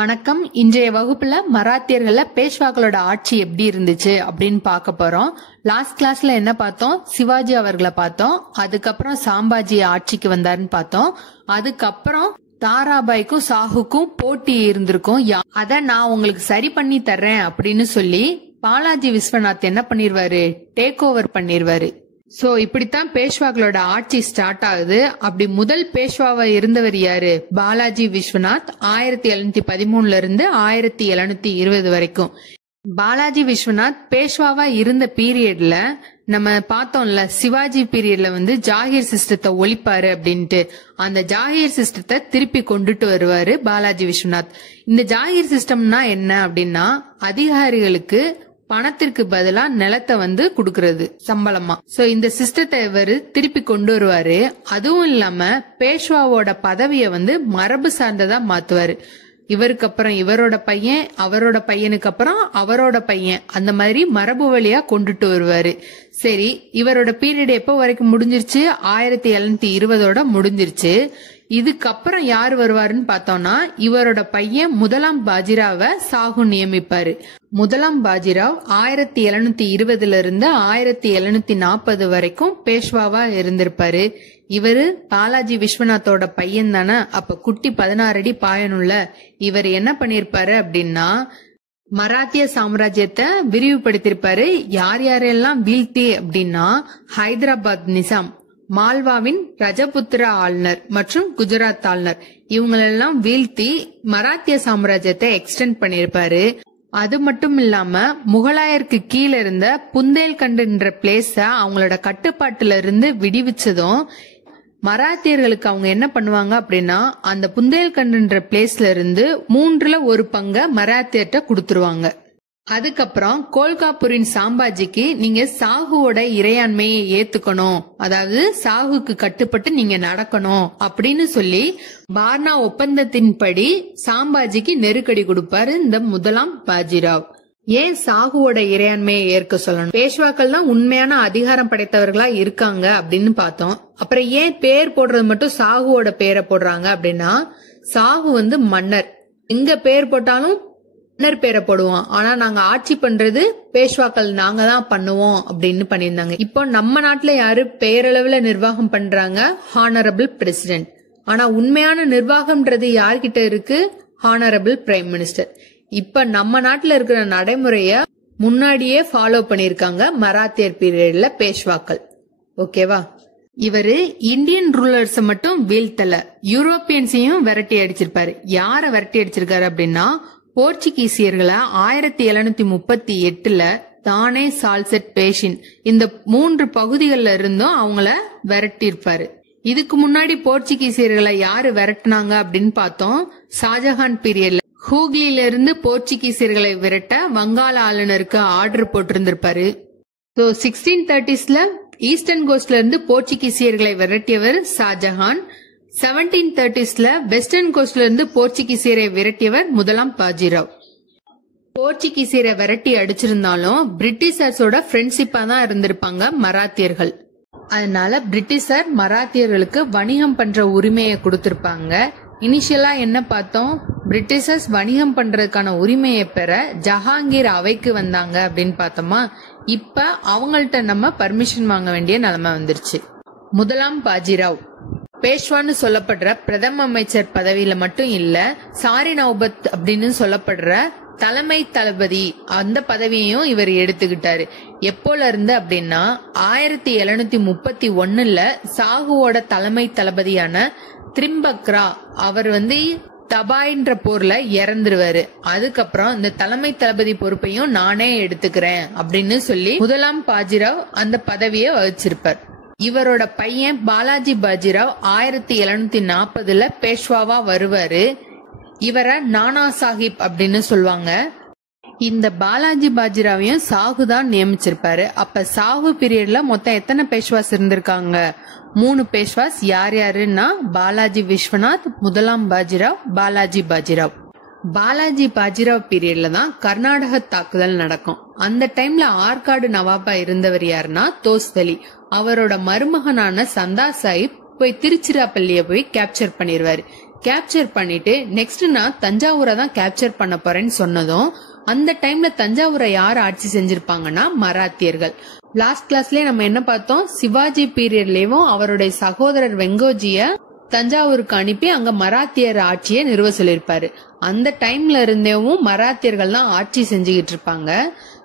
வணக்கம். இன்றைய வகுப்புல மராத்தியர்கள பேஷ்வாக்களோட ஆட்சி எப்படி இருந்துச்சு அப்படின்னு பார்க்க போறோம். லாஸ்ட் கிளாஸ்ல என்ன பார்த்தோம்? சிவாஜி அவர்களை பார்த்தோம். அதுக்கப்புறம் சாம்பாஜி ஆட்சிக்கு வந்தாருன்னு பார்த்தோம். அதுக்கப்புறம் தாராபாய்க்கும் சாஹுக்கும் போட்டி இருந்திருக்கும். அத நான் உங்களுக்கு சரி பண்ணி தர்றேன் அப்படின்னு சொல்லி பாலாஜி விஸ்வநாத் என்ன பண்ணிருவாரு? டேக் ஓவர் பண்ணிருவாரு. சோ இப்படித்தான் பேஷ்வாக்களோட ஆட்சி ஸ்டார்ட் ஆகுது. அப்படி முதல் பேஷ்வாவா இருந்தவர் யாரு? பாலாஜி விஸ்வநாத். 1713 இருந்து 1720 வரைக்கும். பாலாஜி விஸ்வநாத் பேஷ்வாவா இருந்த பீரியட்ல நம்ம பார்த்தோம்ல, சிவாஜி பீரியட்ல ஜாகீர் சிஸ்டத்தை ஒழிப்பாரு அப்படின்ட்டு. அந்த ஜாகீர் சிஸ்டத்தை திருப்பி கொண்டுட்டு வருவாரு பாலாஜி விஸ்வநாத். இந்த ஜாகீர் சிஸ்டம்னா என்ன அப்படின்னா, அதிகாரிகளுக்கு பணத்திற்கு பதிலா நிலத்தை குடுக்கறது சம்பளமா. சோ இந்த சிஸ்டத்தை இவரு திருப்பி கொண்டு வருவாரு. அதுவும் இல்லாம பேஷ்வாவோட பதவிய மரபு சார்ந்ததா மாத்துவாரு. இவருக்கு அப்புறம் இவரோட பையன், அவரோட பையனுக்கு அப்புறம் அவரோட பையன், அந்த மாதிரி மரபு வழியா கொண்டுட்டு வருவாரு. சரி, இவரோட பீரியட் எப்ப வரைக்கும் முடிஞ்சிருச்சு? 1720ஓட முடிஞ்சிருச்சு. இதுக்கப்புறம் யாரு வருவாருன்னு பார்த்தோம்னா, இவரோட பையன் முதலாம் பாஜிராவை சாஹு நியமிப்பாரு. முதலாம் பாஜிராவ் 1720 இருந்து 1740 வரைக்கும் பேஷ்வாவா இருந்திருப்பாரு. இவரு பாலாஜி விஸ்வநாத்தோட பையன் தானே, அப்ப குட்டி 16 அடி பாயனுள்ள இவர் என்ன பண்ணிருப்பாரு அப்படின்னா, மராத்திய சாம்ராஜ்யத்தை விரிவுபடுத்திருப்பாரு. யார் யாரெல்லாம் வீழ்த்தி அப்படின்னா, ஹைதராபாத் நிசாம், மால்வாவின் ரஜபுத்திர ஆளுநர் மற்றும் குஜராத் ஆளுநர், இவங்களெல்லாம் வீழ்த்தி மராத்திய சாம்ராஜ்யத்தை எக்ஸ்டெண்ட் பண்ணிருப்பாரு. அது மட்டும் இல்லாம முகலாயருக்கு கீழே இருந்த புந்தேல்கண்ட்ன்ற பிளேஸ அவங்களோட கட்டுப்பாட்டுல இருந்து விடுவிச்சதும், மராத்தியர்களுக்கு அவங்க என்ன பண்ணுவாங்க அப்படின்னா, அந்த புந்தேல்கண்ட்ன்ற பிளேஸ்ல இருந்து 1/3 பங்கை மராத்தியர்கிட்ட கொடுத்துருவாங்க. அதுக்கப்புறம் கோல்காப்பூரின் சாம்பாஜிக்கு நீங்க சாஹுவோட இறையாண்மையை ஏத்துக்கணும், அதாவது சாஹுக்கு கட்டுப்பட்டு நீங்க நடக்கணும் அப்படின்னு சொல்லி பார்னா ஒப்பந்தத்தின்படி சாம்பாஜிக்கு நெருக்கடி கொடுப்பாரு இந்த முதலாம் பாஜிராவ். ஏன் சாஹுவோட இறையாண்மையை ஏற்க சொல்லணும்? பேஷ்வாக்கள் தான் உண்மையான அதிகாரம் படைத்தவர்களா இருக்காங்க அப்படின்னு பார்த்தோம். அப்புறம் ஏன் பேர் போடுறது மட்டும் சாஹுவோட பேரை போடுறாங்க அப்படின்னா, சாஹு மன்னர், எங்க பேர் போட்டாலும் மன்னர் பேரை போடுவோம், ஆனா நாங்க ஆட்சி பண்றது பேஷ்வாக்கள் நாங்க தான் பண்ணுவோம் அப்படின்னு பண்ணியிருந்தாங்க. இப்போ நம்ம நாட்டுல யாரு பேரளவுல நிர்வாகம் பண்றாங்க? Honourable president. ஆனா உண்மையான நிர்வாகம்ன்றது யார்கிட்ட இருக்கு? Honourable prime minister. இப்ப நம்ம நாட்டுல இருக்கிற நடைமுறைய முன்னாடியே ஃபாலோ பண்ணிருக்காங்க மராத்தியர் பீரியட்ல பேஷ்வாக்கள். ஓகேவா? இவரு இந்தியன் ரூலர்ஸ் மட்டும் வீழ்த்தல, யூரோப்பியன்ஸையும் விரட்டி அடிச்சிருப்பாரு. யார விரட்டி அடிச்சிருக்காரு அப்படின்னா, போர்ச்சுகீசியர்களை 1738 தானே, சால்செட், பேஷின் இந்த 3 பகுதிகள்ல இருந்தும் அவங்கள விரட்டி இருப்பாரு. இதுக்கு முன்னாடி போர்ச்சுகீசியர்களை யாரு விரட்டினாங்க அப்படின்னு பார்த்தோம். ஷாஜஹான் பீரியட்ல ஹூக்லியில இருந்து போர்ச்சுகீசியர்களை விரட்ட வங்காள ஆளுநருக்கு ஆர்டர் போட்டிருந்திருப்பாரு. 1630s ஈஸ்டர்ன் கோஸ்ட்ல இருந்து போர்ச்சுகீசியர்களை விரட்டியவர் ஷாஜஹான். 1730s வெஸ்டர்ன் கோஸ்ட்ல இருந்து போர்ச்சுகீசியரை விரட்டியவர் முதலாம் பாஜிராவ். போர்ச்சுகீசியரை விரட்டி அடிச்சிருந்தாலும் பிரிட்டிஷர்ஸோட ஃப்ரெண்ட்ஷிப்பா தான் இருந்திருப்பாங்க மராத்தியர்கள். அதனால பிரிட்டிஷர் மராத்தியர்களுக்கு வணிகம் பண்ற உரிமையை கொடுத்திருப்பாங்க. இனிஷியலா என்ன பார்த்தோம்? பிரிட்டிஷர்ஸ் வணிகம் பண்றதுக்கான உரிமையை பெற ஜஹாங்கீர் அவைக்கு வந்தாங்க அப்படின்னு பார்த்தோமா. இப்ப அவங்கள்ட்ட நம்ம பர்மிஷன் வாங்க வேண்டிய நிலைமை வந்துருச்சு. முதலாம் பாஜிராவ் பேஷ்வான்னு சொல்லப்படுற பிரதம அமைச்சர் பதவியில மட்டும் இல்ல, சாரி நௌபத் அப்படின்னு சொல்லப்படுற தலைமை தளபதி அந்த பதவியையும் இவர் எடுத்துக்கிட்டாரு. எப்போல இருந்து அப்படின்னா 1731 சாஹுவோட தலைமை தளபதியான திரிம்பக்ரா அவர் தபாய்ன்ற போர்ல இறந்துருவாரு. அதுக்கப்புறம் இந்த தலைமை தளபதி பொறுப்பையும் நானே எடுத்துக்கிறேன் அப்படின்னு சொல்லி முதலாம் பாஜிராவ் அந்த பதவியை வகிச்சிருப்பார். இவரோட பையன் பாலாஜி பாஜிராவ் 1740 பேஷ்வாவா வருவாரு. இவரை நானா சாஹிப் அப்படின்னு சொல்லுவாங்க. இந்த பாலாஜி பாஜிராவையும் சாஹு தான் நியமிச்சிருப்பாரு. அப்ப சாஹு பீரியட்ல மொத்தம் எத்தனை பேஷ்வாஸ் இருந்திருக்காங்க? 3 பேஷ்வாஸ். யார் யாருன்னா, பாலாஜி விஸ்வநாத், முதலாம் பாஜிராவ், பாலாஜி பாஜிராவ். பாலாஜி பாஜிராவ் பீரியட்ல தான் கர்நாடக தாக்குதல் நடக்கும். அந்த டைம்ல ஆற்காடு நவாபா இருந்தவர் யாருன்னா தோஸ்தலி. அவரோட மருமகனான சந்தா சாஹிப் போய் திருச்சிராப்பள்ளிய போய் கேப்சர் பண்ணிருவாரு. கேப்சர் பண்ணிட்டு நெக்ஸ்ட் நான் தஞ்சாவூரை தான் கேப்சர் பண்ண போறேன்னு சொன்னதும் அந்த டைம்ல தஞ்சாவூரை யார் ஆட்சி செஞ்சிருப்பாங்கன்னா மராத்தியர்கள். லாஸ்ட் கிளாஸ்லயே நம்ம என்ன பார்த்தோம், சிவாஜி பீரியட்லயும் அவருடைய சகோதரர் வெங்கோஜிய தஞ்சாவூருக்கு அனுப்பி அங்க மராத்தியர் ஆட்சியை நிறுவ சொல்லிருப்பாரு. அந்த டைம்ல இருந்தேவும் மராத்தியர்கள் தான் ஆட்சி செஞ்சுக்கிட்டு இருப்பாங்க.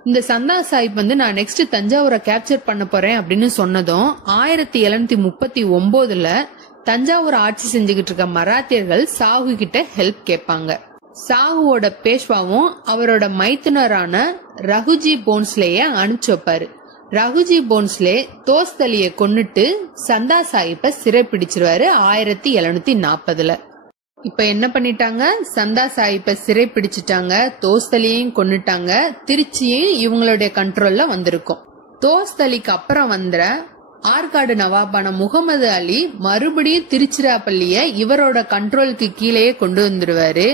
இந்த சந்தா சாஹிப் நான் நெக்ஸ்ட் தஞ்சாவூரை கேப்சர் பண்ண போறேன் அப்படின்னு சொன்னதும் 1739ல தஞ்சாவூர் ஆட்சி செஞ்சுக்கிட்டு இருக்க மராத்தியர்கள் சாஹு கிட்ட ஹெல்ப் கேட்பாங்க. சாஹுவோட பேஷ்வாவும் அவரோட மைத்துனரான ரகுஜி போன்ஸ்லேய அனுப்பிச்சு வைப்பாரு. ரகுஜி போன்ஸ்லே தோஸ்தலிய கொன்னுட்டு சந்தா சாஹிப்ப சிறை பிடிச்சிருவாரு 1740ல. இப்ப என்ன பண்ணிட்டாங்க, சந்தா சாஹிப்ப சிறை பிடிச்சிட்டாங்க, தோஸ்தலியையும் கொன்னுட்டாங்க, திருச்சியும் இவங்களுடைய கண்ட்ரோல்ல வந்திருக்கும். தோஸ்தலிக்கு அப்புறம் வந்த ஆற்காடு நவாபான முகமது அலி மறுபடியும் திருச்சிராப்பள்ளிய இவரோட கண்ட்ரோலுக்கு கீழேயே கொண்டு வந்துருவாரு.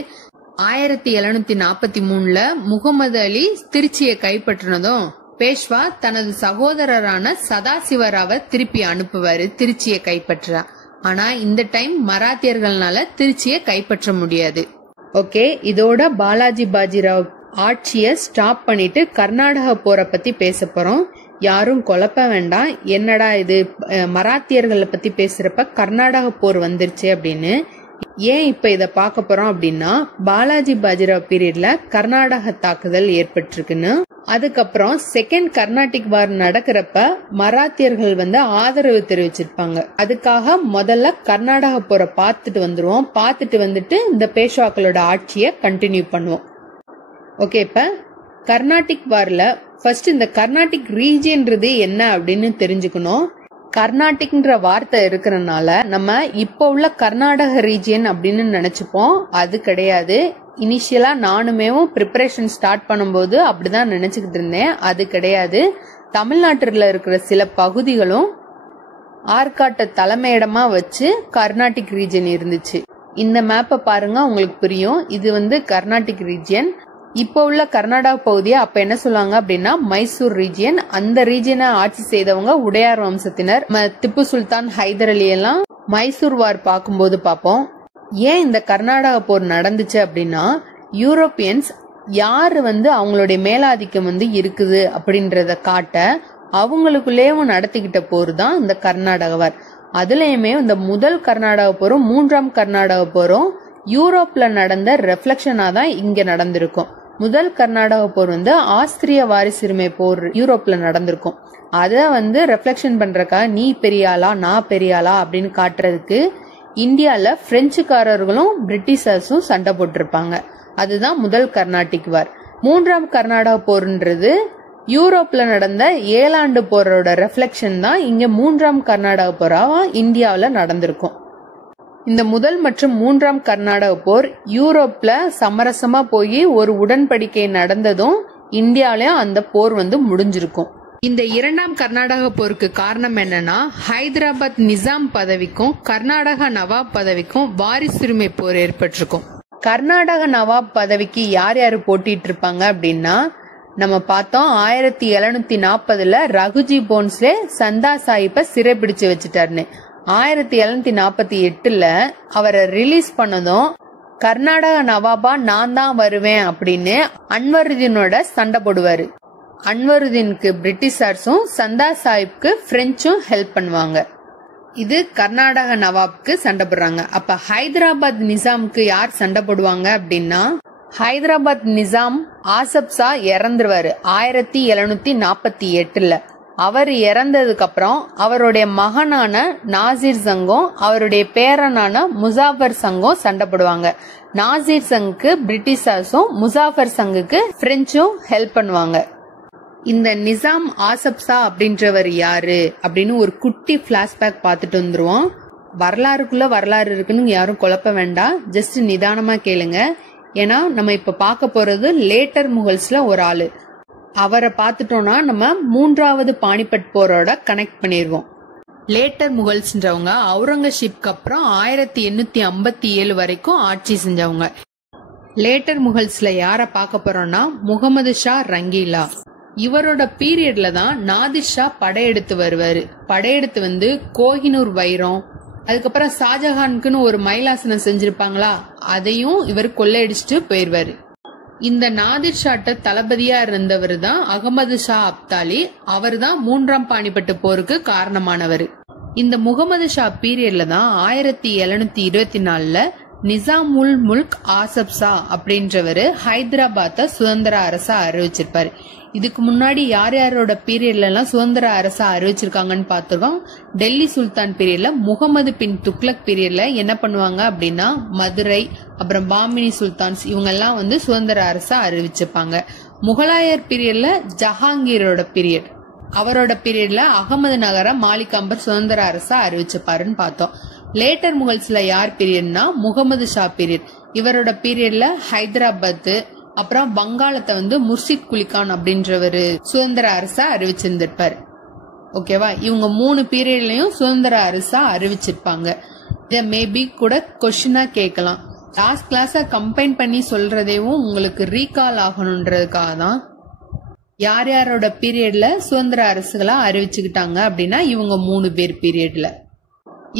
1743ல முகமது அலி திருச்சியை கைப்பற்றினதும் பேஷ்வா தனது சகோதரரான சதாசிவராவை திருப்பி அனுப்புவாரு திருச்சியை கைப்பற்ற. ஆனா இந்த டைம் மராத்தியர்களால திருச்சியை கைப்பற்ற முடியாது. ஓகே, இதோட பாலாஜி பாஜிராவ் ஆட்சிய ஸ்டாப் பண்ணிட்டு கர்நாடக போரை பத்தி பேச போறோம். யாரும் குழப்ப வேண்டாம், என்னடா இது மராத்தியர்களை பத்தி பேசுறப்ப கர்நாடக போர் வந்துருச்சு அப்படின்னு. ஏன் இப்ப இத பாக்க போறோம் அப்படின்னா, பாலாஜி பாஜிராவ் பீரியட்ல கர்நாடக தாக்குதல் ஏற்பட்டிருக்குன்னு, அதுக்கப்புறம் செகண்ட் கர்நாடிக் வார் நடக்கிறப்ப மராத்தியர்கள் ஆதரவு தெரிவிச்சிருப்பாங்க. அதுக்காக முதல்ல கர்நாடக போரை பார்த்துட்டு வந்துருவோம். பார்த்துட்டு வந்துட்டு இந்த பேஷ்வாக்களோட ஆட்சியை கண்டினியூ பண்ணுவோம். ஓகே, இப்ப கர்நாடிக் வார்ல ஃபர்ஸ்ட் இந்த கர்நாடிக் ரீஜியன்றது என்ன அப்படின்னு தெரிஞ்சுக்கணும். கர்நாடிக்ன்ற வார்த்தை இருக்கிறனால நம்ம இப்ப உள்ள கர்நாடக ரீஜியன் அப்படின்னு நினைச்சுப்போம். அது கிடையாது. இனிஷியலா நானுமே ப்ரிப்பரேஷன் ஸ்டார்ட் பண்ணும்போது அப்படிதான் நினைச்சுக்கிட்டு இருந்தேன். அது கிடையாது. தமிழ்நாட்டில் இருக்கிற சில பகுதிகளும் ஆற்காட்டை தலைமையிடமா வச்சு கர்நாடிக் ரீஜியன் இருந்துச்சு. இந்த மேப்பை பாருங்க, உங்களுக்கு புரியும். இது கர்நாடிக் ரீஜியன். இப்ப உள்ள கர்நாடகா பகுதியை அப்ப என்ன சொல்லுவாங்க அப்படின்னா மைசூர் ரீஜியன். அந்த ரீஜியனை ஆட்சி செய்தவங்க உடையார் வம்சத்தினர். திப்பு சுல்தான், ஹைதர் அலி எல்லாம் மைசூர் வார் பார்க்கும்போது பார்ப்போம். ஏன் இந்த கர்நாடக போர் நடந்துச்சு அப்படின்னா, யூரோப்பியன்ஸ் யாரு அவங்களுடைய மேலாதிக்கம் இருக்குது அப்படின்றத காட்ட அவங்களுக்குள்ளேயும் நடத்திக்கிட்ட போர் தான் இந்த கர்நாடக வார். அதுலயுமே இந்த முதல் கர்நாடக போரும் மூன்றாம் கர்நாடக போரும் யூரோப்ல நடந்த ரெஃப்ளெக்ஷனா தான் இங்க நடந்திருக்கும். முதல் கர்நாடக போர் ஆஸ்திரிய வாரிசுரிமை போர் யூரோப்ல நடந்திருக்கும். அத ரெஃப்ளெக்ஷன் பண்றதுக்காக நீ பெரியாளா நான் பெரியாளா அப்படின்னு காட்டுறதுக்கு இந்தியால பிரெஞ்சுக்காரர்களும் பிரிட்டிஷர்ஸும் சண்டை போட்டிருப்பாங்க. அதுதான் முதல் கர்நாடிக் வார். மூன்றாம் கர்நாடக போர்ன்றது யூரோப்ல நடந்த 7 ஆண்டு போரோட ரெஃப்ளெக்ஷன் தான் இங்க மூன்றாம் கர்நாடக போராவா இந்தியாவில நடந்திருக்கும். இந்த முதல் மற்றும் மூன்றாம் கர்நாடக போர் யூரோப்ல சமரசமா போய் ஒரு உடன்படிக்கை நடந்ததும் இந்தியாலயும் அந்த போர் முடிஞ்சிருக்கும். இந்த இரண்டாம் கர்நாடக போருக்கு காரணம் என்னன்னா, ஹைதராபாத் நிசாம் பதவிக்கும் கர்நாடக நவாப் பதவிக்கும் வாரிசுரிமை போர் ஏற்பட்டிருக்கும். கர்நாடக நவாப் பதவிக்கு யார் யாரு போட்டிட்டு இருப்பாங்க அப்படின்னா, நம்ம பார்த்தோம் 1740ல ரகுஜி போன்ஸ்லே சந்தா சாஹிப்ப சிறைபிடிச்சு வச்சுட்டாருன்னு. 1748ல அவரை ரிலீஸ் பண்ணதும் கர்நாடக நவாபா நான் தான் வருவேன் அப்படின்னு அன்வருதீனோட சண்டை போடுவாரு. அன்வருதீனுக்கு பிரிட்டிஷார்ஸும் சந்தா சாஹிப்க்கு பிரெஞ்சும் ஹெல்ப் பண்ணுவாங்க. இது கர்நாடக நவாப்க்கு சண்டை போடுறாங்க. அப்ப ஹைதராபாத் நிசாம்க்கு யார் சண்டை போடுவாங்க அப்படின்னா, ஹைதராபாத் நிசாம் ஆசப் ஷா இறந்துருவாரு 1748ல. அவர் இறந்ததுக்கு அப்புறம் அவருடைய மகனான நாசிர் சங்கும் அவருடைய பேரனான முசாஃபர் சங்கும் சண்டை போடுவாங்க. நாசிர் சங்குக்கு பிரிட்டிஷார்ஸும் முசாஃபர் சங்குக்கு பிரெஞ்சும் ஹெல்ப் பண்ணுவாங்க. இந்த நிசாம் ஆசப் ஷா அப்படின்றவர் யாரு அப்படின்னு ஒரு குட்டி பிளாஷ்பேக் பார்த்துட்டு வந்துருவோம். வரலாறுக்குள்ள வரலாறு இருக்குன்னு யாரும் குழப்ப வேண்டாம், ஜஸ்ட் நிதானமா கேளுங்க. ஏன்னா நம்ம இப்ப பார்க்க போறது லேட்டர் முகல்ஸ்ல ஒரு ஆளு. அவரை பார்த்துட்டோம்னா நம்ம மூன்றாவது பானிபட் போரோட கனெக்ட் பண்ணிடுவோம். லேட்டர் முகல்ஸ்ன்றவங்க அவுரங்கசீப்க்கு அப்புறம் 1857 வரைக்கும் ஆட்சி செஞ்சவங்க. லேட்டர் முகல்ஸ்ல யார பார்க்க போறோம்னா முகமது ஷா ரங்கீலா. இவரோட பீரியட்ல தான் நாதிர் ஷா படையெடுத்து வருவாரு. படையெடுத்து கோஹினூர் வைரம், அதுக்கப்புறம் ஷாஜஹானுக்குன்னு ஒரு மயிலாசனம் செஞ்சிருப்பாங்களா, அதையும் இவர் கொள்ளையடிச்சிட்டு போயிருவாரு. இந்த நாதிர் ஷாட்ட தளபதியா இருந்தவர் தான் அகமது ஷா அப்தாலி. அவர் தான் 3ஆம் பானிபட்டு போருக்கு காரணமானவர். இந்த முகமது ஷா பீரியட்ல தான் 1724ல நிசாம் உல் முல்க் ஆசப் ஷா அப்படின்றவரு ஹைதராபாத்தை சுதந்திர அரசா அறிவிச்சிருப்பாரு. இதுக்கு முன்னாடி யார் யாரோட பீரியட்ல எல்லாம் சுதந்திர அரசா அறிவிச்சிருக்காங்கன்னு பாத்துருக்கோம். டெல்லி சுல்தான் பீரியட்ல முகமது பின் துக்ளக் பீரியட்ல என்ன பண்ணுவாங்க அப்படின்னா மதுரை, அப்புறம் பாமினி சுல்தான்ஸ் இவங்க எல்லாம் வந்து சுதந்திர அரசா அறிவிச்சிருப்பாங்க. முகலாயர் பீரியட்ல ஜஹாங்கீரோட பீரியட், அவரோட பீரியட்ல அகமது நகர மாலிக் அம்பர் சுதந்திர அரசா அறிவிச்சிருப்பாருன்னு பார்த்தோம். லேட்டர் முகல்ஸ்ல யார் பீரியட்னா முகமது ஷா பீரியட். இவரோட பீரியட்ல ஹைதராபாத், அப்புறம் வங்காளத்தை வந்து முர்ஷித் குலிகான் அப்படின்றவரு சுதந்திர அரசா அறிவிச்சிருந்திருப்பாரு. ஓகேவா, இவங்க 3 பீரியட்லயும் சுதந்திர அரசா அறிவிச்சிருப்பாங்க. இத மேபி கூட கொஸ்டினா கேட்கலாம். லாஸ்ட் கிளாஸ கம்பைன் பண்ணி சொல்றதேவும் உங்களுக்கு ரீகால் ஆகணும்ன்றதுக்காக தான். யார் யாரோட பீரியட்ல சுதந்திர அரசுகளா அறிவிச்சுக்கிட்டாங்க அப்படின்னா இவங்க 3 பேர் பீரியட்ல.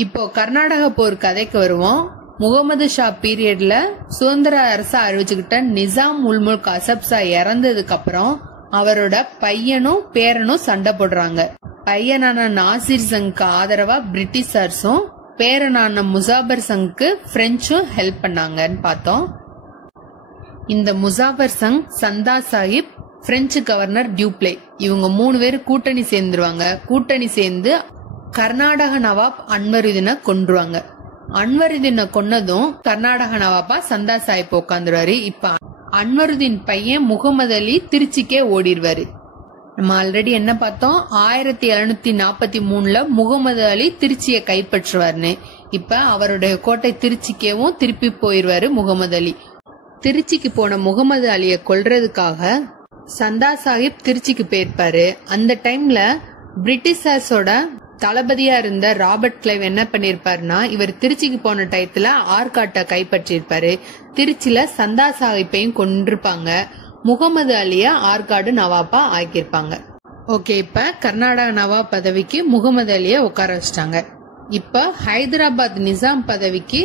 இப்போ கர்நாடக போர் கதைக்கு வருவோம். முகமது ஷா பீரியட்ல சுதந்திர அரசா அறிவிச்சுக்கிட்ட நிசாம் உல் முல்க் ஆசப் ஷா இறந்ததுக்கு அப்புறம் அவரோட பையனும் பேரனும் சண்டை போடுறாங்க. பையனான நாசிர் சங்க்கு ஆதரவா பிரிட்டிஷர்ஸும், பேரனான முசாபர் சங்க்கு பிரெஞ்சும் ஹெல்ப் பண்ணாங்கன்னு பார்த்தோம். இந்த முசாபர் சங், சந்தா சாஹிப், பிரெஞ்சு கவர்னர் டியூப்ளே இவங்க 3 பேரும் கூட்டணி சேர்ந்துருவாங்க. கூட்டணி சேர்ந்து கர்நாடக நவாப் அன்வருதீனை கொன்றுவாங்க. அன்வருதீனை கொன்னதும் கர்நாடக நவாபா சந்தா சாஹிப் உட்காந்துருவாரு. இப்ப அன்வருதீன் பையன் முகமது அலி திருச்சிக்கே ஓடிடுவாரு. நம்ம ஆல்ரெடி என்ன பார்த்தோம், 1743ல முகமது அலி திருச்சியை கைப்பற்றுவார்னு. இப்ப அவருடைய கோட்டை திருச்சிக்கேவும் திருப்பி போயிருவாரு முகமது அலி. திருச்சிக்கு போன முகமது அலியை கொல்றதுக்காக சந்தா சாஹிப் திருச்சிக்கு போயிருப்பாரு. அந்த டைம்ல பிரிட்டிஷர்ஸோட தளபதியா இருந்த ராபர்ட் கிளைவ் என்ன பண்ணிருப்பாருன்னா, இவர் திருச்சிக்கு போன டயத்துல ஆற்காட்டை கைப்பற்றிருப்பாரு. திருச்சியில சந்தா சாஹிப்பையும் கொண்டிருப்பாங்க. முகமது அலிய ஆற்காடு நவாபா ஆக்கியிருப்பாங்க. ஓகே, இப்ப கர்நாடக நவாப் பதவிக்கு முகமது அலிய உட்கார வச்சிட்டாங்க. இப்ப ஹைதராபாத் நிசாம் பதவிக்கு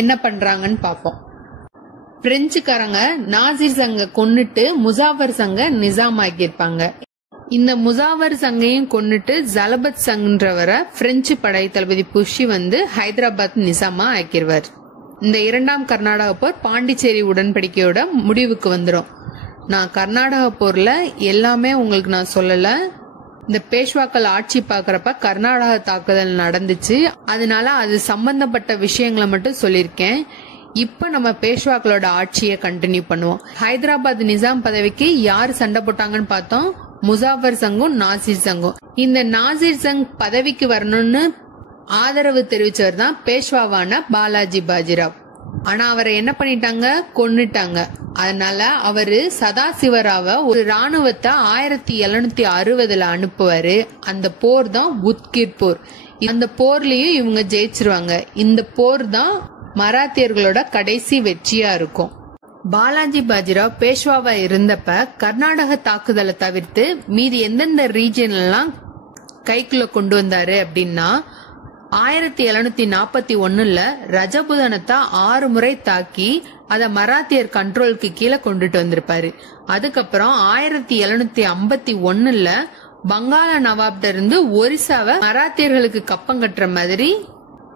என்ன பண்றாங்கன்னு பாப்போம். பிரெஞ்சுக்காரங்க நாசிர் சங்க கொன்னுட்டு முசாபர் சங்க நிசாம் ஆக்கியிருப்பாங்க. இந்த முசாவர் சங்கையும் கொன்னுட்டு ஜலபத் சங்ன்றவரை பிரெஞ்சு படை தளபதி புஷி வந்து ஹைதராபாத் நிசாமா ஆக்கிடுவார். இந்த 2ஆம் கர்நாடக போர் பாண்டிச்சேரி உடன்படிக்கையோட முடிவுக்கு வந்துடும். நான் கர்நாடக போர்ல எல்லாமே உங்களுக்கு நான் சொல்லல. இந்த பேஷ்வாக்கள் ஆட்சி பாக்குறப்ப கர்நாடக தாக்குதல் நடந்துச்சு, அதனால அது சம்பந்தப்பட்ட விஷயங்களை மட்டும் சொல்லியிருக்கேன். இப்ப நம்ம பேஷ்வாக்களோட ஆட்சியை கண்டினியூ பண்ணுவோம். ஹைதராபாத் நிசாம் பதவிக்கு யாரு சண்டை போட்டாங்கன்னு பார்த்தோம், முசாபர் சங்கும் நாசிர் சங்கும். இந்த நாசிர் சங் பதவிக்கு வரணும்னு ஆதரவு தெரிவிச்சவர் தான் பேஷ்வாவான பாலாஜி பாஜிராவ். ஆனா அவரை என்ன பண்ணிட்டாங்க, கொன்னுட்டாங்க. அதனால அவரு சதாசிவராவ ஒரு ராணுவத்தை 1760ல அனுப்புவாரு. அந்த போர் தான் உத்கிர் போர். அந்த போர்லயும் இவங்க ஜெயிச்சிருவாங்க. இந்த போர் தான் மராத்தியர்களோட கடைசி வெற்றியா இருக்கும். பாலாஜி பாஜிராவ் பேஷ்வாவா இருந்தப்ப கர்நாடக தாக்குதலை தவிர்த்து மீதி எந்தெந்த ரீஜன் எல்லாம் கைக்குள்ள கொண்டு வந்தாரு அப்படின்னா, 1741ல ரஜபுதனத்தை 6 முறை தாக்கி அத மராத்தியர் கண்ட்ரோலுக்கு கீழே கொண்டுட்டு வந்திருப்பாரு. அதுக்கப்புறம் 1751ல பங்காள நவாப்ட இருந்து ஒரிசாவை மராத்தியர்களுக்கு கப்பம் கட்டுற மாதிரி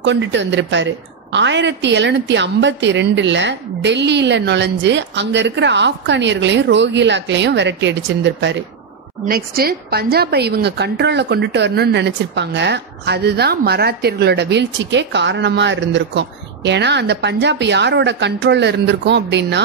கொண்டுட்டு வந்திருப்பாரு. 1752ல டெல்லியில நுழைஞ்சு அங்க இருக்கிற ஆப்கானியர்களையும் ரோஹிலாக்களையும் விரட்டி அடிச்சிருந்திருப்பாரு. நெக்ஸ்ட் பஞ்சாபை இவங்க கண்ட்ரோல்ல கொண்டுட்டு வரணும்னு நினைச்சிருப்பாங்க. அதுதான் மராத்தியர்களோட வீழ்ச்சிக்கே காரணமா இருந்திருக்கும். ஏன்னா அந்த பஞ்சாப் யாரோட கண்ட்ரோல்ல இருந்திருக்கும் அப்படின்னா,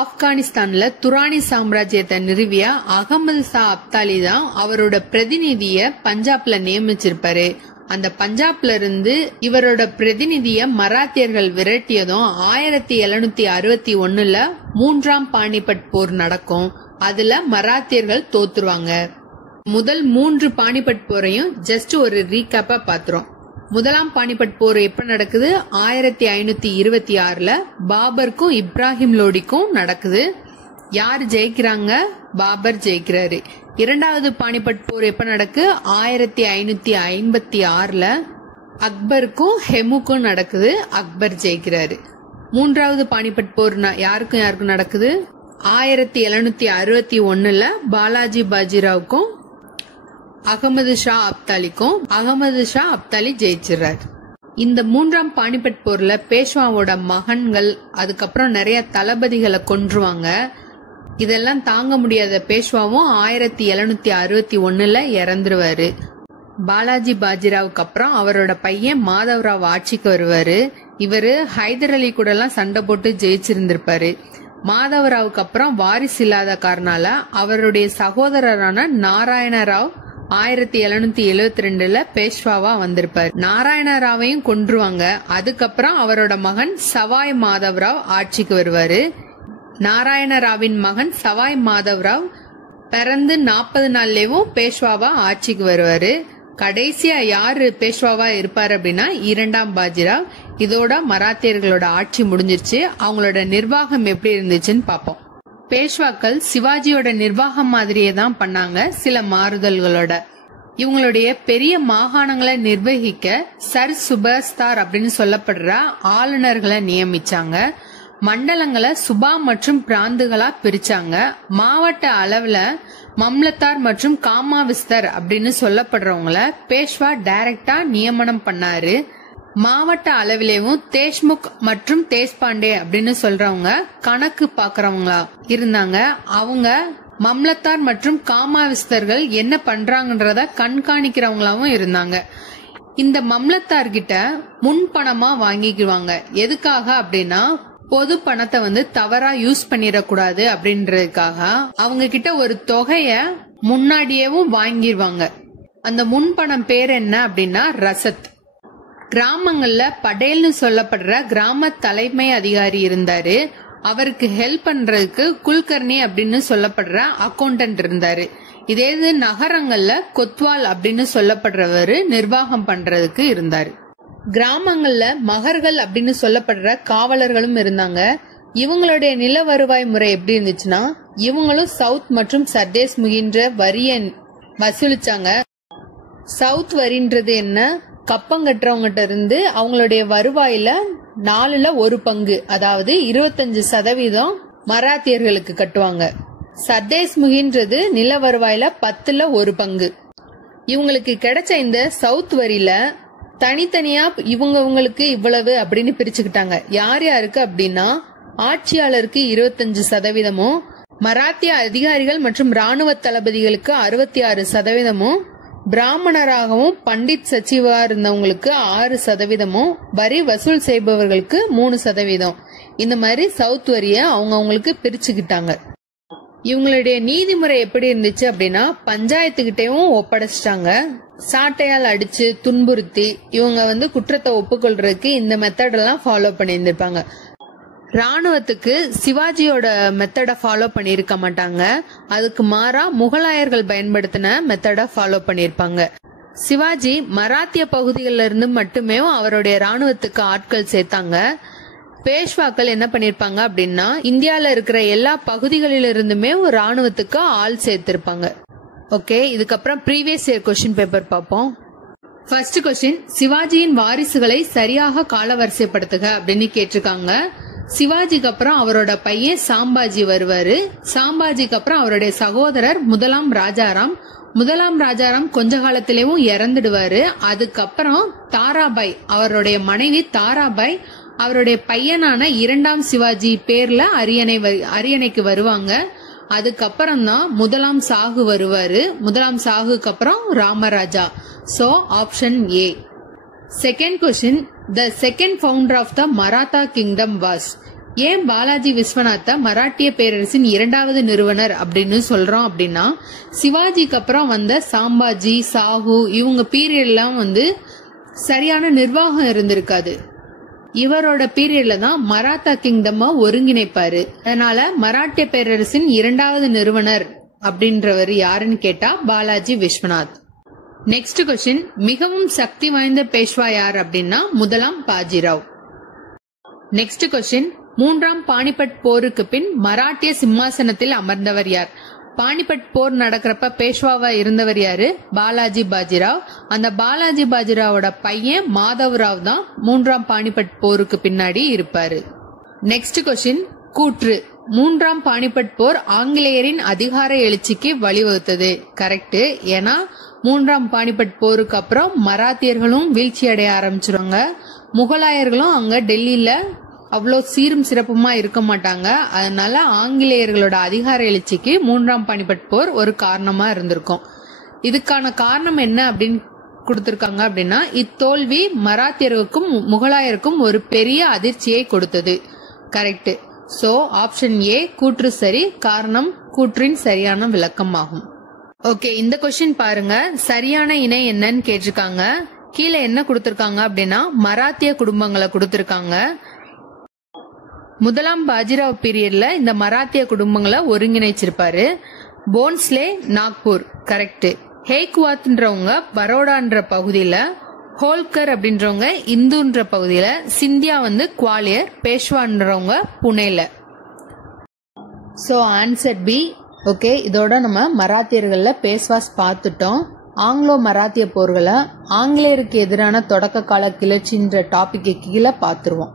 ஆப்கானிஸ்தான்ல துரானி சாம்ராஜ்யத்தை நிறுவிய அகமது ஷா அப்தாலி தான் அவரோட பிரதிநிதிய பஞ்சாப்ல நியமிச்சிருப்பாரு. அந்த பஞ்சாப்ல இருந்து இவரோட பிரதிநிதிய மராத்தியர்கள் விரட்டியதும் 1761ல 3ஆம் பானிபட் போர் நடக்கும். அதுல மராத்தியர்கள் தோத்துருவாங்க. முதல் 3 பானிபட் போரையும் ஜஸ்ட் ஒரு ரீகேப்பா பாத்துறோம். முதலாம் பானிபட் போர் எப்ப நடக்குது, 1526ல பாபருக்கும் இப்ராஹிம் லோடிக்கும் நடக்குது. யார் ஜெயிக்கிறாங்க, பாபர் ஜெயிக்கிறாரு. 2வது பானிபட் போர் எப்ப நடக்கு, 1556ல அக்பருக்கும் ஹெமுக்கும் நடக்குது. அக்பர் ஜெயிக்கிறாரு. மூன்றாவது பானிபட் போர் யாருக்கும் நடக்குது? 1761 பாலாஜி பாஜிராவுக்கும் அகமது ஷா அப்தாலிக்கும். அகமது ஷா அப்தாலி ஜெயிச்சிடறாரு. இந்த மூன்றாம் பானிபட் போர்ல பேஷ்வாவோட மகன்கள் அதுக்கப்புறம் நிறைய தளபதிகளை கொன்றுவாங்க. இதெல்லாம் தாங்க முடியாத பேஷ்வாவும் 1761 இறந்துருவாரு. பாலாஜி பாஜிராவுக்கு அப்புறம் அவரோட பையன் மாதவராவ் ஆட்சிக்கு வருவாரு. இவரு ஹைதர் அலி கூட எல்லாம் சண்டை போட்டு ஜெயிச்சிருந்திருப்பாரு. மாதவராவுக்கு அப்புறம் வாரிசு இல்லாத காரணால அவருடைய சகோதரரான நாராயணராவ் 1772 பேஷ்வாவா வந்திருப்பாரு. நாராயணராவையும் கொன்றுவாங்க. அதுக்கப்புறம் அவரோட மகன் சவாய் மாதவராவ் ஆட்சிக்கு வருவாரு. நாராயணராவின் மகன் சவாய் மாதவராவ் பிறந்து 40 நாள்லயும் பேஷ்வாவா ஆட்சிக்கு வருவாரு. கடைசியா யாரு பேஷ்வாவா இருப்பாரு அப்படின்னா இரண்டாம் பாஜிராவ். இதோட மராத்தியர்களோட ஆட்சி முடிஞ்சிருச்சு. அவங்களோட நிர்வாகம் எப்படி இருந்துச்சுன்னு பாப்போம். பேஷ்வாக்கள் சிவாஜியோட நிர்வாகம் மாதிரியே தான் பண்ணாங்க, சில மாறுதல்களோட. இவங்களுடைய பெரிய மாகாணங்களை நிர்வகிக்க சர் சுபஸ்தார் அப்படின்னு சொல்லப்படுற ஆளுநர்களை நியமிச்சாங்க. மண்டலங்களை சுபா மற்றும் பிராந்துகளா பிரிச்சாங்க. மாவட்ட அளவுல மம்லத்தார் மற்றும் காமாவிஸ்தர் அப்படின்னு சொல்லப்படுறவங்கள பேஷ்வா டைரக்டா நியமனம் பண்ணாரு. மாவட்ட அளவிலேயும் தேஷ்முக் மற்றும் தேஷ்பாண்டே அப்படின்னு சொல்றவங்க கணக்கு பாக்குறவங்களா இருந்தாங்க. அவங்க மம்லத்தார் மற்றும் காமாவிஸ்தர்கள் என்ன பண்றாங்கன்றத கண்காணிக்கிறவங்களாவும் இருந்தாங்க. இந்த மம்லத்தார் கிட்ட முன்பணமா வாங்கிக்குவாங்க. எதுக்காக அப்படின்னா பொது பணத்தை தவறா யூஸ் பண்ணிடக்கூடாது அப்படின்றதுக்காக அவங்க கிட்ட ஒரு தொகைய முன்னாடியேவும் வாங்கிடுவாங்க. அந்த முன்பணம் பேர் என்ன அப்படின்னா ரசத். கிராமங்கள்ல படேல்னு சொல்லப்படுற கிராம தலைமை அதிகாரி இருந்தாரு. அவருக்கு ஹெல்ப் பண்றதுக்கு குல்கர்னி அப்படின்னு சொல்லப்படுற அக்கௌண்டன்ட் இருந்தாரு. இதே நகரங்கள்ல கொத்வால் அப்படின்னு சொல்லப்படுறவரு நிர்வாகம் பண்றதுக்கு இருந்தாரு. கிராமங்கள்ல மகர்கள் அப்படின்னு சொல்லப்படுற காவலர்களும் இருந்தாங்க. இவங்களுடைய நில வருவாய் முறை எப்படி இருந்துச்சுன்னா இவங்களும் சவுத் மற்றும் சர்தேஸ் முகின்ற வரிய வசூலிச்சாங்க. சவுத் வரின்றது என்ன? கப்பம் கட்டுறவங்கிட்ட இருந்து அவங்களுடைய வருவாயில 4ல் 1 பங்கு, அதாவது 25% மராத்தியர்களுக்கு கட்டுவாங்க. சர்தேஸ் முகின்றது நில வருவாயில 10ல் 1 பங்கு. இவங்களுக்கு கிடைச்ச இந்த சவுத் வரியில தனித்தனியா இவங்களுக்கு இவ்வளவு அப்படின்னு பிரிச்சுக்கிட்டாங்க. யார் யாருக்கு அப்படின்னா ஆட்சியாளருக்கு 25%, மராத்திய அதிகாரிகள் மற்றும் ராணுவ தளபதிகளுக்கு 66%, பிராமணராகவும் பண்டிட் சச்சிவா இருந்தவங்களுக்கு 6%, வரி வசூல் செய்பவர்களுக்கு 3%. இந்த மாதிரி சவுத் வரிய அவங்களுக்கு பிரிச்சுக்கிட்டாங்க. இவங்களுடைய நீதிமுறை எப்படி இருந்துச்சு அப்படின்னா பஞ்சாயத்துக்கிட்டையும் ஒப்படைச்சிட்டாங்க. சாட்டையால் அடிச்சு துன்புறுத்தி இவங்க குற்றத்தை ஒப்புக்கொள்றதுக்கு இந்த மெத்தட் எல்லாம் ஃபாலோ பண்ணியிருந்திருப்பாங்க. ராணுவத்துக்கு சிவாஜியோட மெத்தட ஃபாலோ பண்ணிருக்க மாட்டாங்க. அதுக்கு மாறா முகலாயர்கள் பயன்படுத்தின மெத்தட ஃபாலோ பண்ணிருப்பாங்க. சிவாஜி மராத்திய பகுதிகளில் இருந்து மட்டுமே அவருடைய ராணுவத்துக்கு ஆட்கள் சேர்த்தாங்க. பேஷ்வாக்கள் என்ன பண்ணிருப்பாங்க அப்படின்னா இந்தியால இருக்கிற எல்லா பகுதிகளிலிருந்துமே ஒரு ராணுவத்துக்கு ஆள் சேர்த்திருப்பாங்க. ஓகே, இதுக்கப்புறம் ப்ரீவியஸ் இயர் கொஸ்டின் பேப்பர் பார்ப்போம். ஃபர்ஸ்ட் கொஸ்டின், சிவாஜியின் வாரிசுகளை சரியாக காலவரிசைப்படுத்துக அப்படின்னு கேட்டிருக்காங்க. சிவாஜிக்கு அப்புறம் அவரோட பையன் சாம்பாஜி வருவாரு. சாம்பாஜிக்கு அப்புறம் அவருடைய சகோதரர் முதலாம் ராஜாராம் கொஞ்ச காலத்திலேயும் இறந்துடுவாரு. அதுக்கப்புறம் தாராபாய், அவருடைய மனைவி தாராபாய் அவருடைய பையனான இரண்டாம் சிவாஜி பேர்ல அரியணைக்கு வருவாங்க. அதுக்கப்புறம் தான் முதலாம் சாகு வருவாரு. முதலாம் சாகுக்கு அப்புறம் Ramraja. So option A. Second question, the second founder of the Maratha kingdom was. ஏன் பாலாஜி விஸ்வநாத்த மராட்டிய பேரரசின் 2வது நிறுவனர் அப்படின்னு சொல்றோம் அப்படின்னா சிவாஜிக்கு அப்புறம் வந்த சாம்பாஜி, சாகு இவங்க பீரியட்லாம் சரியான நிர்வாகம் இருந்திருக்காது. இவரோட பீரியட்ல தான் மராத்தா கிங்டம் ஒருங்கிணைப்பாரு. அதனால மராட்டிய பேரரசின் 2வது நிறுவனர் அப்படின்றவர் யாருன்னு கேட்டா பாலாஜி விஸ்வநாத். நெக்ஸ்ட் கொஸ்டின், மிகவும் சக்தி வாய்ந்த பேஷ்வா யார் அப்படின்னா முதலாம் பாஜிராவ். நெக்ஸ்ட் கொஸ்டின், 3ஆம் பானிபட் போருக்கு பின் மராட்டிய சிம்மாசனத்தில் அமர்ந்தவர் யார்? பானிபட் போர் நடக்கிறப்ப பேஷ்வாவா இருந்தவர் யாரு? பாலாஜி பாஜிராவ். அந்த பாலாஜி பாஜிராவோட பையன் மாதவராவ் தான் 3ஆம் பானிபட் போருக்கு பின்னாடி இருப்பாரு. நெக்ஸ்ட் கொஸ்டின், கூற்று. 3ஆம் பானிபட் போர் ஆங்கிலேயரின் அதிகார எழுச்சிக்கு வழிவகுத்தது. கரெக்ட். ஏன்னா 3ஆம் பானிபட் போருக்கு அப்புறம் மராத்தியர்களும் வீழ்ச்சி அடைய ஆரம்பிச்சிருவாங்க. முகலாயர்களும் அங்க டெல்லியில அவ்வளோ சீரும் சிறப்புமா இருக்க மாட்டாங்க. அதனால ஆங்கிலேயர்களோட அதிகார எழுச்சிக்கு 3ஆம் பானிபட் போர் ஒரு காரணமா இருந்திருக்கும். இதுக்கான காரணம் என்ன அப்படின்னு கொடுத்திருக்காங்க அப்படின்னா, இத்தோல்வி மராத்தியருக்கும் முகலாயருக்கும் ஒரு பெரிய அதிர்ச்சியை கொடுத்தது. கரெக்ட். சோ ஆப்ஷன் ஏ கூற்று சரி. காரணம் கூற்றின் சரியான விளக்கம் ஆகும். ஓகே, இந்த கொஸ்டின் பாருங்க. சரியான இணை என்னன்னு கேட்டிருக்காங்க. கீழே என்ன கொடுத்திருக்காங்க அப்படின்னா மராத்திய குடும்பங்களை கொடுத்திருக்காங்க. முதலாம் பாஜிராவ் பீரியட்ல இந்த மராத்திய குடும்பங்களை ஒருங்கிணைச்சிருப்பாரு. போன்ஸ்லே நாக்பூர். கரெக்ட். ஹேக்வாத்ன்றவங்க பரோடான்ற பகுதியில, ஹோல்கர் அப்படின்றவங்க இந்துன்ற பகுதியில, சிந்தியா குவாலியர், பேஷ்வான்றவங்க புனேல. So answer B. ஓகே, இதோட நம்ம மராத்தியர்கள்ல பேஷ்வாஸ் பார்த்துட்டோம். ஆங்கிலோ மராத்திய போர்களை ஆங்கிலேயருக்கு எதிரான தொடக்க கால கிளர்ச்சின்ற டாபிக்கு கீழே பார்த்துருவோம்.